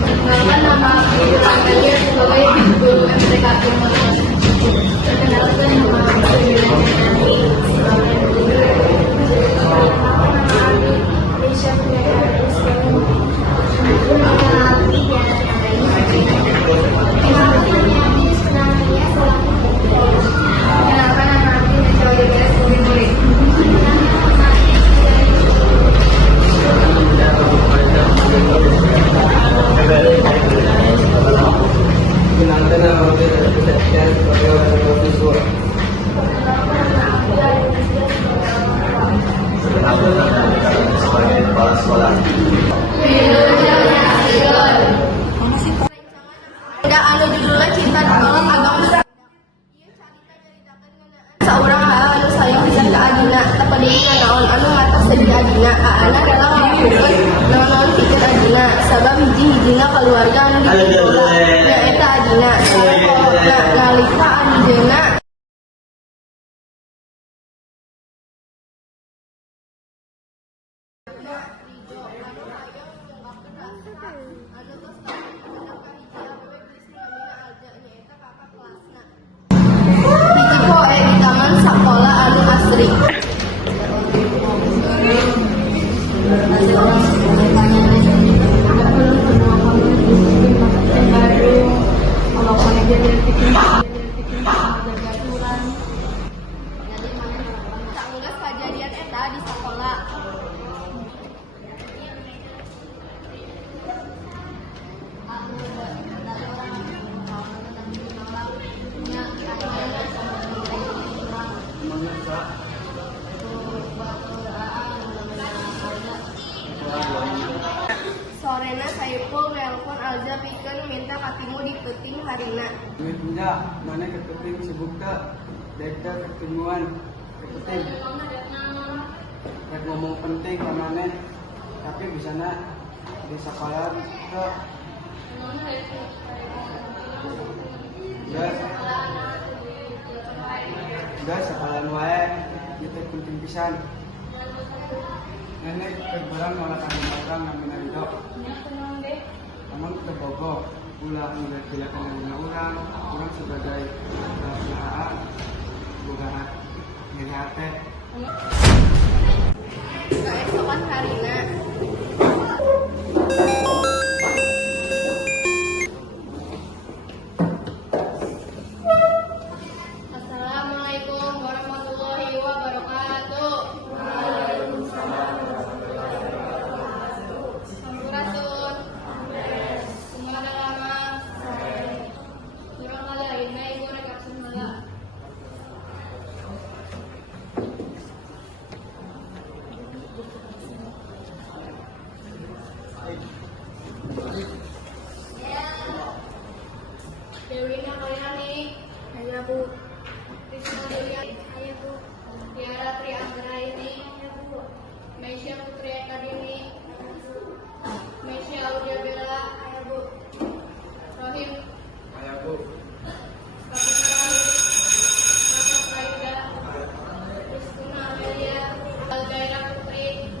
Perkenalkan nama saya sebagai guru MTK Perkenalkan nama saya sebagai guru Indonesia anu judulnya cinta ditolak agama ieu carita nyaritakeun ngeunaan saurang anu sayang pisan ka adina tepeduli nanaon anu matos di adina aana rela ngalakukeun naon-naon pikeun adina sabab hiji-hijina keluarga anu dipitola nyaeta adina sarekolotna nalika anjeunna di taman sakola anu asri. Saenggeus kajadian eta di sakola. Sorena Saipul nelpon Alza pikeun minta katimu di peuting harina. Enggak, mana ke peuting sibuk teh. Dek teh ketemuan ke peuting. Rek ngomong penting ka maneh, tapi bisana di sekolah teh. Enggak sekolah wae, itu penting pisan. Nenek kebetulan malah kami magang namina hidup. Namun terbogo, ulah menjelaskan namina orang sebagai perusahaan bukan dari hati. Keesokan harina. Assalamualaikum warahmatullahi wabarakatuh. Sampurasun. Kumaha lama? Kurang lain ibu rek absen heula. Dewi Nakaryani, aya Bu. Krisna Dewi, aya Bu. Tiara Tri Anggraini, aya Bu. Meisya Putri Akademi, Meisya Audia Bella, aya Bu. Rohim, Ayah bu, Kakak Praida, Rizkuna Amelia, Aljaira Putri,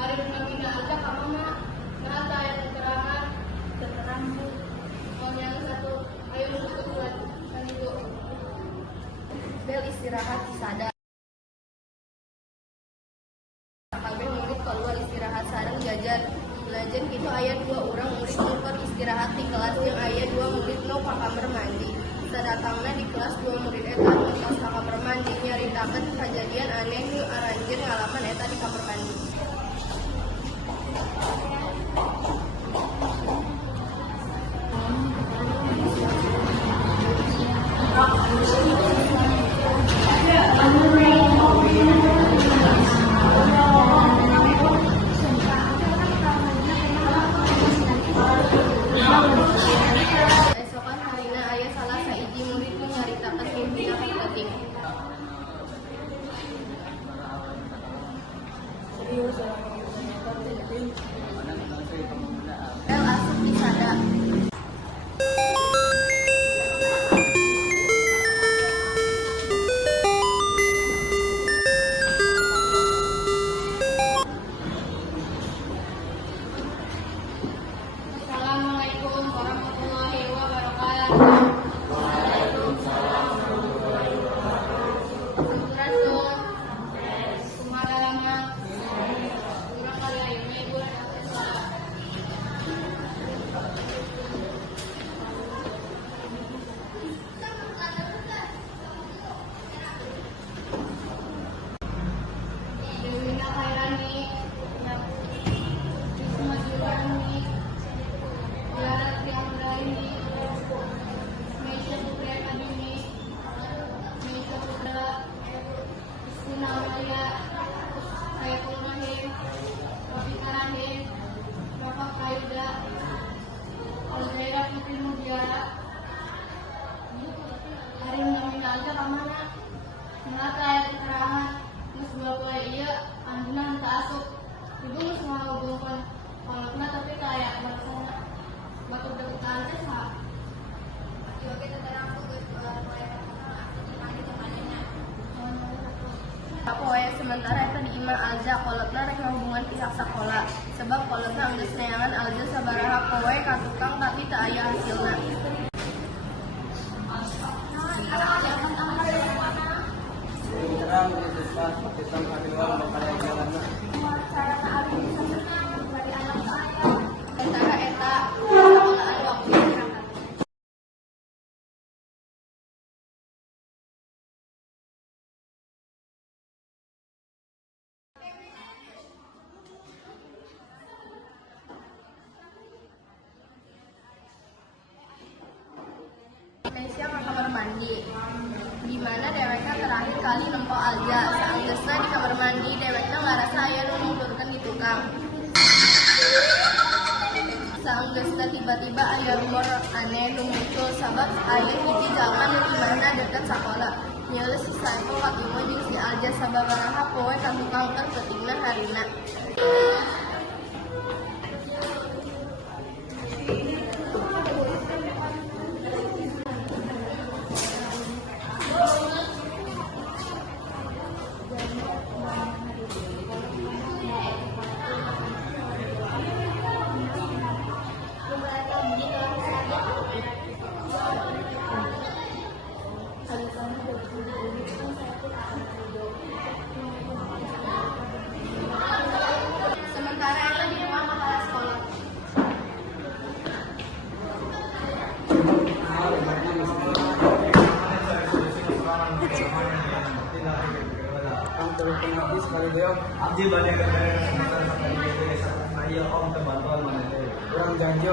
Arif Nabina Alda Kamama, Nata yang keterangan Bu. Mohon yang satu, ayo masuk buat kan Ibu. Bel istirahat sadar. Kabeh murid keluar istirahat sareng jajar. Belajar gitu aya 2 urang murid nu istirahat di kelas jeung aya 2 murid nu ka kamar mandi. Sadatangna di kelas 2 murid eta nu tos ka kamar mandi nyaritakeun kajadian aneh nu aranjeun ngalaman eta di kamar mandi. Esokan harina aya salah saiji murid nu nyaritakeun mimpina ka peuting. El asup di sada. asup ibu geus ngahubungkeun kolotna tapi kayak merasa batuk debutan teh saha. Ieu ge teh aku geus poe aku dimandi temannya. Poe sementara eta di imah Alja kolotna rek ngahubungan pihak sakola sebab kolotna geus neangan Alja sabaraha poe ka tukang tapi teu aya hasilna. Terang disesat pakitan kadiluan pada jalanna. Sementara eta sekolahan waktu masyarakat. Indonesia ke kamar mandi di mana deweknya terakhir kali nempo Alja saanggeusna di kamar mandi deweknya ngarasa aya nu nunturkeun di tukang saanggeusna tiba-tiba aya rumor aneh nu muncul sabab aya hiji jalma nu imahna deket sakola nyeuleuh si Saipul Fatimo jeung si Alja sababaraha poe ka tukang keur peutingna harina. Sementara itu di rumah kepala sekolah. Kang terus pengabdi sekali deok. Abdi badai kerja semester sampai di saya om kebantuan mana teh. Kurang janji.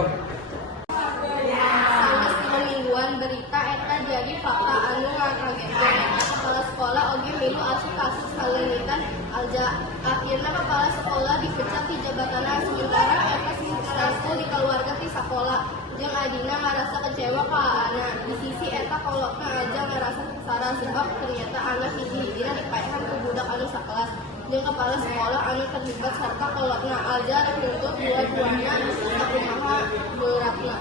Sanes dina mingguan berita eta jadi fakta anu ngakagetkeun. Kepala sekolah oge milu asup kasus kaleunitan Alja. Akhirna kepala sekolah dipecat di jabatanna sementara eta Saiful dikeluarga ti sakola. Jeung adina ngarasa kecewa ka aana. Di sisi eta kolotna aja ngarasa kesara sebab ternyata anak hiji-hijina dipaehan ku budak anu sakelas. Jeung kepala sekolah anu terlibat sarta kolotna Alja rek nuntut dua-duana sakumaha beuratna.